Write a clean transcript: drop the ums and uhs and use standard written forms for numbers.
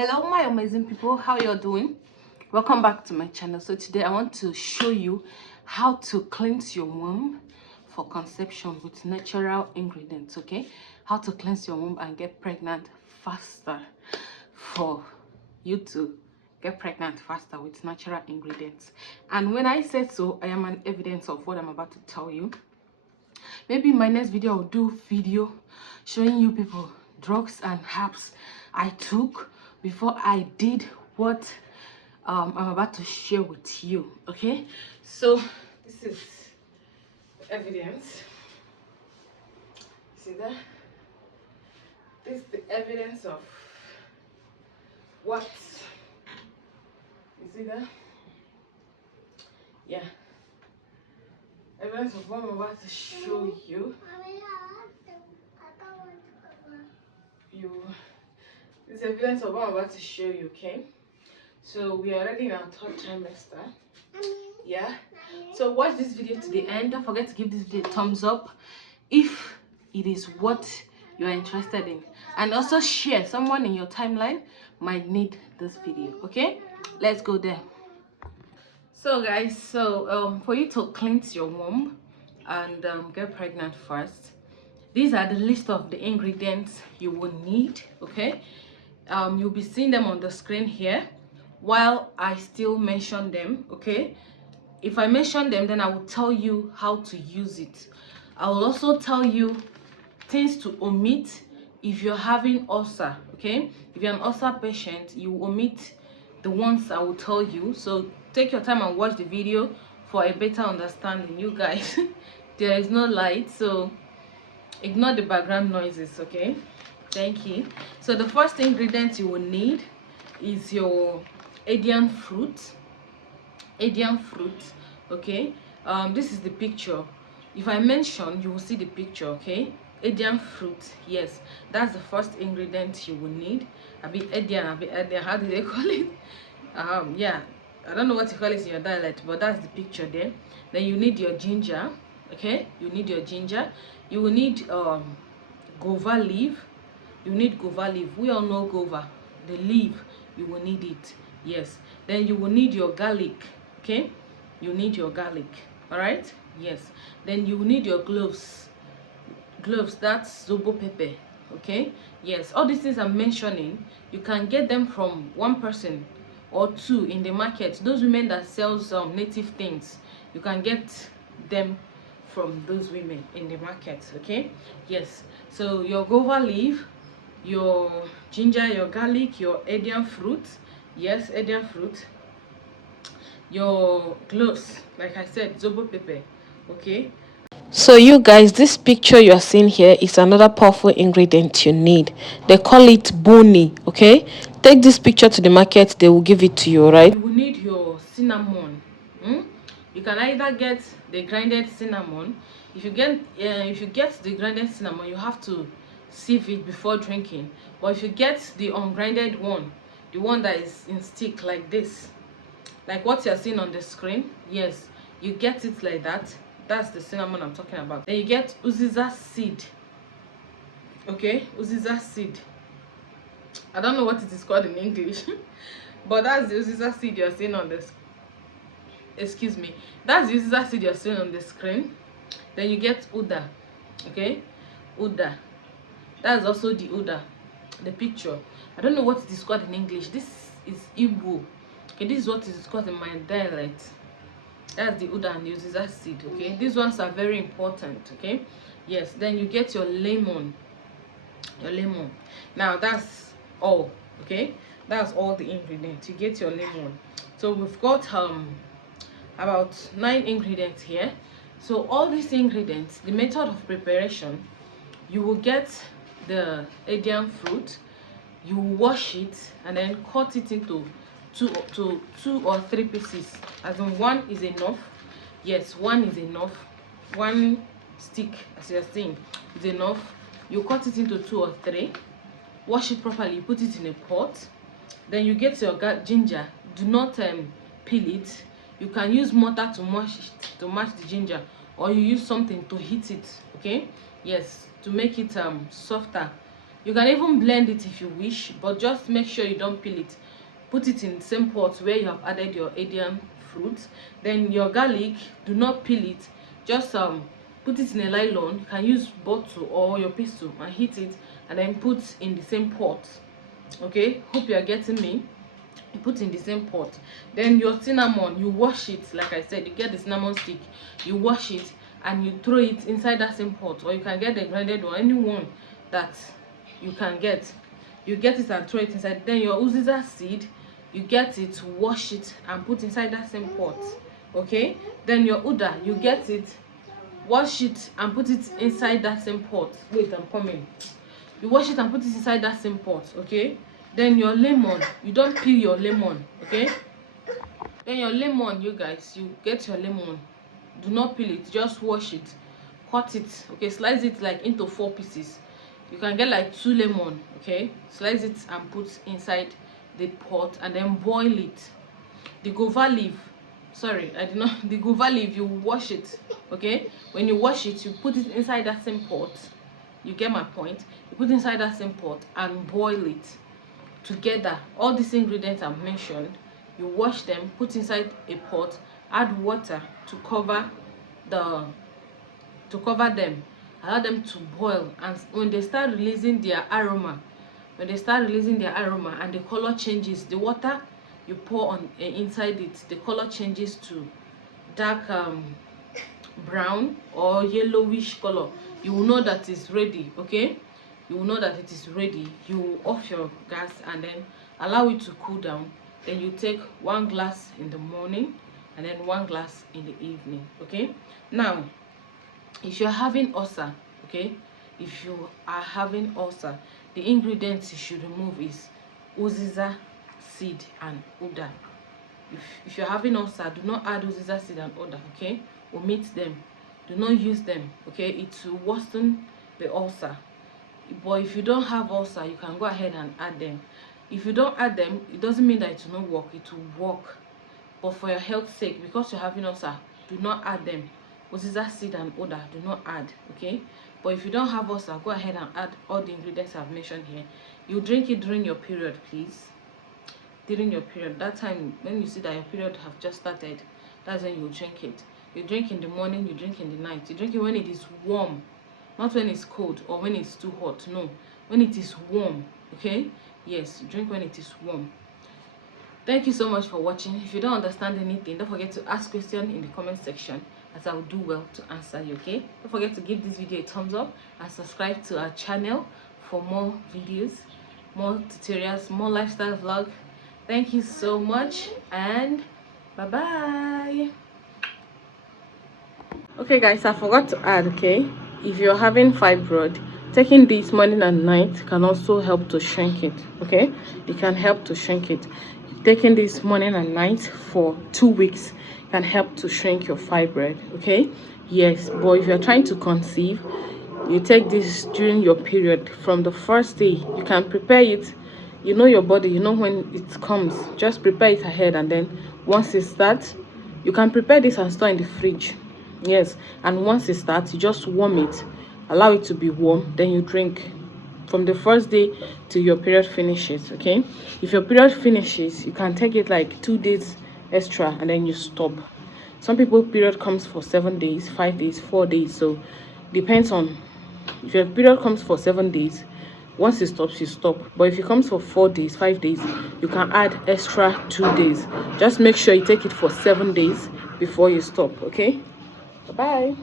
Hello my amazing people, how you're doing? Welcome back to my channel. So today I want to show you how to cleanse your womb for conception with natural ingredients. Okay, how to cleanse your womb and get pregnant faster, for you to get pregnant faster with natural ingredients. And when I said so, I am an evidence of what I'm about to tell you. Maybe in my next video I'll do video showing you people drugs and herbs I took before I did what I'm about to share with you. Okay, so this is evidence. See that? This is the evidence of what, you see that? Yeah, evidence of what I'm about to show you. This evidence of what I'm about to show you. Okay, so we are already in our third trimester. Yeah, so watch this video to the end. Don't forget to give this video a thumbs up if it is what you are interested in, and also share. Someone in your timeline might need this video. Okay, let's go there. So guys, for you to cleanse your womb and get pregnant first, these are the list of the ingredients you will need. Okay, you'll be seeing them on the screen here while I still mention them. Okay, if I mention them, then I will tell you how to use it. I will also tell you things to omit if you're having ulcer. Okay, if you're an ulcer patient, you omit the ones I will tell you. So take your time and watch the video for a better understanding, you guys. There is no light, so ignore the background noises. Okay, thank you. So the first ingredient you will need is your Indian fruit. Okay, this is the picture. If I mention, you will see the picture. Okay, Indian fruit, yes, that's the first ingredient you will need. A bit Indian, how do they call it? Yeah, I don't know what you call it in your dialect, but that's the picture there. Then you need your ginger. Okay, you need your ginger. You will need guava leaf. You need guava leaf. We all know guava, the leaf. You will need it. Yes, then you will need your garlic. Okay, you need your garlic. All right, yes. Then you will need your gloves. That's zobo pepper. Okay, yes, all these things I'm mentioning, you can get them from one person or two in the market. Those women that sells native things, you can get them from those women in the market. Okay, yes. So your guava leaf, your ginger, your garlic, your Indian fruit, yes, Indian fruit, your gloves, like I said, zobo pepper. Okay, so you guys, this picture you are seeing here is another powerful ingredient you need. They call it boni. Okay, take this picture to the market, they will give it to you. Right, you will need your cinnamon. You can either get the grinded cinnamon. If you get the grinded cinnamon, you have to sieve it before drinking. But if you get the ungrinded one, the one that is in stick like this, like what you're seeing on the screen, yes, you get it like that. That's the cinnamon I'm talking about. Then you get uziza seed. Okay, uziza seed, I don't know what it is called in English. But that's the uziza seed you're seeing on this, excuse me, that's the uziza seed you're seeing on the screen. Then you get uda. Okay, uda, that's also the uda, the picture. I don't know what it is called in English. This is Igbo. Okay, this is what it is called in my dialect. That's the uda and the uziza seed. Okay, these ones are very important. Okay, yes. Then you get your lemon. Now that's all. Okay, that's all the ingredients. You get your lemon. So we've got about 9 ingredients here. So all these ingredients, the method of preparation, you will get the Indian fruit, you wash it and then cut it into two or three pieces, as in one is enough. Yes, one is enough. One stick, as you're seeing, is enough. You cut it into 2 or 3, wash it properly, you put it in a pot. Then you get your ginger. Do not peel it. You can use mortar to mash the ginger, or you use something to heat it. Okay, yes, to make it softer. You can even blend it if you wish, but just make sure you don't peel it. Put it in the same pot where you have added your Indian fruit. Then your garlic, do not peel it, just put it in a nylon. You can use bottle or your pestle and heat it, and then put in the same pot. Okay, hope you are getting me. You put in the same pot. Then your cinnamon, you wash it. Like I said, you get the cinnamon stick, you wash it, and you throw it inside that same pot, or you can get the grinded or any one that you can get. You get it and throw it inside. Then your uziza seed, you get it, wash it, and put inside that same pot. Okay, then your uda, you get it, wash it, and put it inside that same pot. Wait, I'm coming. You wash it and put it inside that same pot. Okay, then your lemon, you don't peel your lemon. Okay, then your lemon, you guys, you get your lemon, do not peel it, just wash it, cut it. Okay, slice it like into 4 pieces. You can get like 2 lemon. Okay, slice it and put inside the pot, and then boil it. The guava leaf, sorry, I did not, the guava leaf, you wash it. Okay, when you wash it, you put it inside that same pot. You get my point? You put inside that same pot and boil it together. All these ingredients I've mentioned, you wash them, put inside a pot, add water to cover them, allow them to boil. And when they start releasing their aroma, and the color changes, the water you pour on inside it, the color changes to dark brown or yellowish color, you will know that it's ready. Okay, you will know that it is ready. You off your gas and then allow it to cool down. Then you take 1 glass in the morning and then 1 glass in the evening. Okay, now if you're having ulcer, okay, if you are having ulcer, the ingredients you should remove is uziza seed and uda. If you're having ulcer, do not add uziza seed and uda. Okay, omit them, do not use them. Okay, it will worsen the ulcer. But if you don't have ulcer, you can go ahead and add them. If you don't add them, it doesn't mean that it will not work. It will work, but for your health sake, because you're having ulcer, do not add them. Uziza seed and uda, do not add. Okay, but if you don't have ulcer, go ahead and add all the ingredients I've mentioned here. You drink it during your period, please. During your period, that time when you see that your period have just started, that's when you drink it. You drink in the morning, you drink in the night. You drink it when it is warm, not when it's cold or when it's too hot. No, when it is warm. Okay, yes, drink when it is warm. Thank you so much for watching. If you don't understand anything, don't forget to ask questions in the comment section, as I will do well to answer you. Okay, don't forget to give this video a thumbs up and subscribe to our channel for more videos, more tutorials, more lifestyle vlog. Thank you so much, and bye bye. Okay guys, I forgot to add, okay, if you're having fibroid, taking this morning and night can also help to shrink it. Okay, it can help to shrink it. Taking this morning and night for 2 weeks can help to shrink your fibroid. Okay, yes, but if you're trying to conceive, you take this during your period. From the first day, you can prepare it. You know your body, you know when it comes, just prepare it ahead, and then once it starts, you can prepare this and store in the fridge. Yes, and once it starts, you just warm it, allow it to be warm, then you drink from the first day till your period finishes. Okay, if your period finishes, you can take it like 2 days extra and then you stop. Some people period comes for 7 days, 5 days, 4 days, so depends on. If your period comes for 7 days, once it stops, you stop. But if it comes for 4 days, 5 days, you can add extra 2 days. Just make sure you take it for 7 days before you stop. Okay, bye bye.